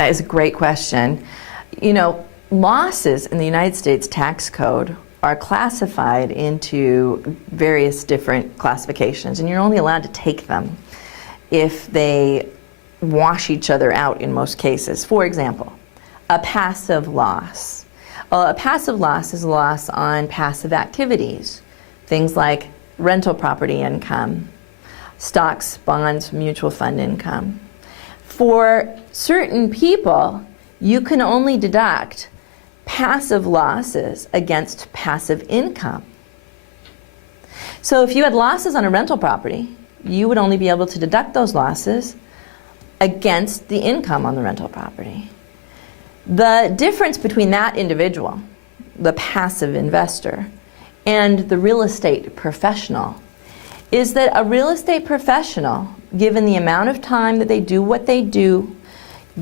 That is a great question. You know, losses in the United States tax code are classified into various different classifications, and you're only allowed to take them if they wash each other out in most cases. For example, a passive loss. A passive loss is a loss on passive activities, things like rental property income, stocks, bonds, mutual fund income. For certain people, you can only deduct passive losses against passive income. So if you had losses on a rental property, you would only be able to deduct those losses against the income on the rental property. The difference between that individual, the passive investor, and the real estate professional is that a real estate professional, given the amount of time that they do what they do,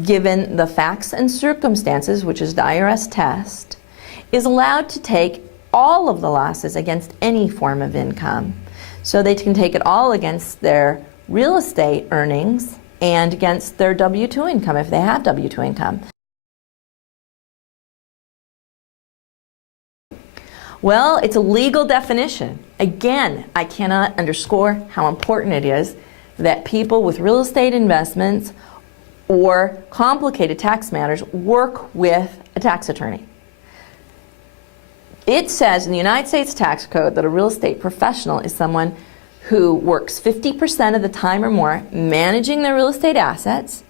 given the facts and circumstances, which is the IRS test, is allowed to take all of the losses against any form of income. So they can take it all against their real estate earnings and against their W-2 income if they have W-2 income. Well, it's a legal definition. Again, I cannot underscore how important it is that people with real estate investments or complicated tax matters work with a tax attorney. It says in the United States tax code that a real estate professional is someone who works 50% of the time or more managing their real estate assets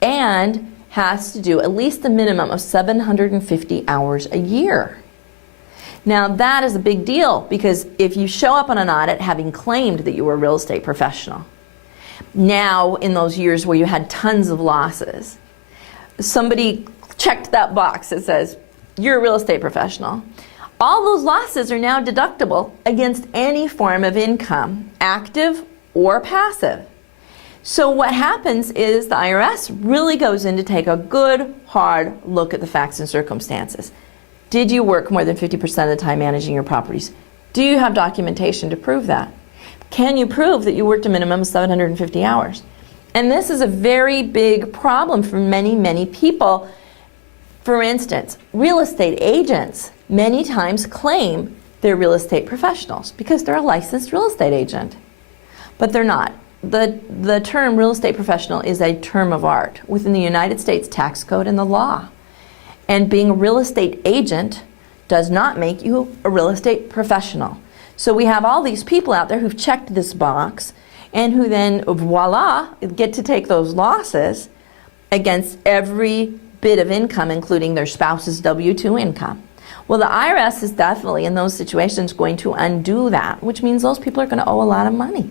and has to do at least a minimum of 750 hours a year. Now that is a big deal, because if you show up on an audit having claimed that you were a real estate professional, now in those years where you had tons of losses, somebody checked that box that says you're a real estate professional, all those losses are now deductible against any form of income, active or passive. So what happens is the IRS really goes in to take a good, hard look at the facts and circumstances. Did you work more than 50% of the time managing your properties? Do you have documentation to prove that? Can you prove that you worked a minimum of 750 hours? And this is a very big problem for many, many people. For instance, real estate agents many times claim they're real estate professionals because they're a licensed real estate agent. But they're not. The term real estate professional is a term of art within the United States tax code and the law. And being a real estate agent does not make you a real estate professional. So we have all these people out there who've checked this box and who then, voila, get to take those losses against every bit of income, including their spouse's W-2 income. Well, the IRS is definitely in those situations going to undo that, which means those people are going to owe a lot of money.